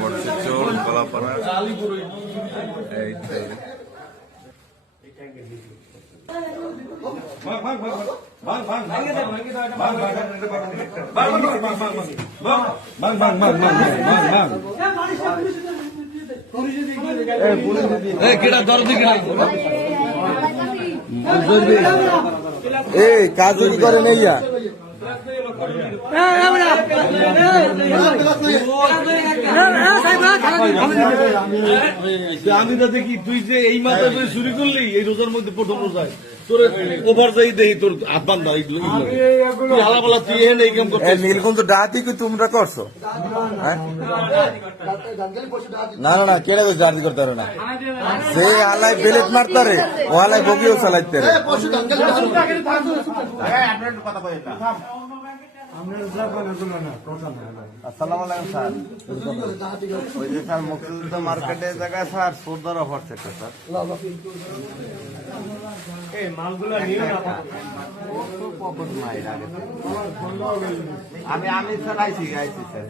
হচ্ছে চোর কলাপাড়া এই তো কাজ করে নেই আমি তো দেখি তুই যে এই মাথা করে শুরু করলি এই রোজার মধ্যে প্রথম রোজায় তোর ওভার যাই দেখি তোর হাত বান্ধা এইগুলো হালাপালা তুই এই কাম করছিস নীলকুঞ্জ ডাহাতি কি তোমরা করছো না না না কেড়ে কইছে ডাহাতি করতে পারে না সে আলাই বেলেট মারতারে ও আলাই বগিও চালাইতে রে আসসালামু আলাইকুম স্যার ওই যে স্যার মুক্তিযুদ্ধ মার্কেটের জায়গায় স্যার সর্দার অফার সেটা স্যার আমি স্যার আইসি স্যার